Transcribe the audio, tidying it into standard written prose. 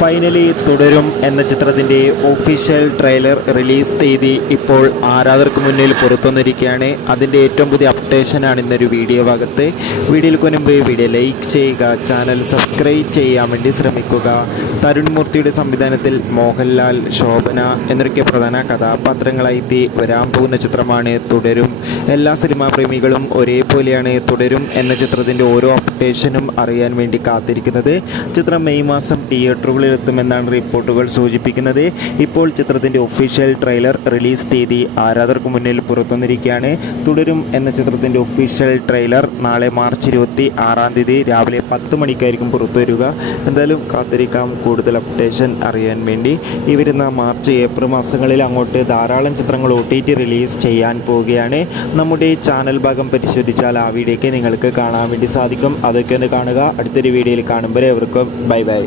Finally തുടരും എന്ന ചിത്രത്തിൻ്റെ ഒഫീഷ്യൽ ട്രെയിലർ റിലീസ് തീയതി ഇപ്പോൾ ആരാധകർക്ക് മുന്നിൽ പുറത്തുവന്നിരിക്കുകയാണ്. അതിൻ്റെ ഏറ്റവും പുതിയ അപ്ഡേഷനാണ് ഇന്നൊരു വീഡിയോ ഭാഗത്ത്. വീഡിയോയ്ക്ക് മുൻപ് വീഡിയോ ലൈക്ക് ചെയ്യുക, ചാനൽ സബ്സ്ക്രൈബ് ചെയ്യാൻ വേണ്ടി ശ്രമിക്കുക. തരുൺമൂർത്തിയുടെ സംവിധാനത്തിൽ മോഹൻലാൽ, ശോഭന എന്നൊക്കെ പ്രധാന കഥാപാത്രങ്ങളായി വരാൻ പോകുന്ന ചിത്രമാണ് തുടരും. എല്ലാ സിനിമാ പ്രേമികളും ഒരേപോലെയാണ് തുടരും എന്ന ചിത്രത്തിൻ്റെ ഓരോ അപ്ഡേഷനും അറിയാൻ വേണ്ടി കാത്തിരിക്കുന്നത്. ചിത്രം മെയ് മാസം തിയേറ്ററുകളിൽ എത്തുമെന്നാണ് റിപ്പോർട്ടുകൾ സൂചിപ്പിക്കുന്നത്. ഇപ്പോൾ ചിത്രത്തിൻ്റെ ഒഫീഷ്യൽ ട്രെയിലർ റിലീസ് തീയതി ആരാധകർക്ക് മുന്നിൽ പുറത്തുവന്നിരിക്കുകയാണ്. തുടരും എന്ന ചിത്രത്തിൻ്റെ ഒഫീഷ്യൽ ട്രെയിലർ നാളെ മാർച്ച് 26-ാം തീയതി രാവിലെ 10 മണിക്കായിരിക്കും പുറത്തു വരിക. എന്തായാലും കാത്തിരിക്കാം കൂടുതൽ അപ്ഡേഷൻ അറിയാൻ വേണ്ടി. ഈ വരുന്ന മാർച്ച് ഏപ്രിൽ മാസങ്ങളിൽ അങ്ങോട്ട് ധാരാളം ചിത്രങ്ങൾ OTT റിലീസ് ചെയ്യാൻ പോവുകയാണ്. നമ്മുടെ ചാനൽ ഭാഗം പരിശോധിച്ചാൽ ആ വീഡിയോയ്ക്ക് നിങ്ങൾക്ക് കാണാൻ വേണ്ടി സാധിക്കും. അതൊക്കെ ഒന്ന് കാണുക. അടുത്തൊരു വീഡിയോയിൽ കാണുമ്പോൾ എവർക്കും ബൈ ബൈ.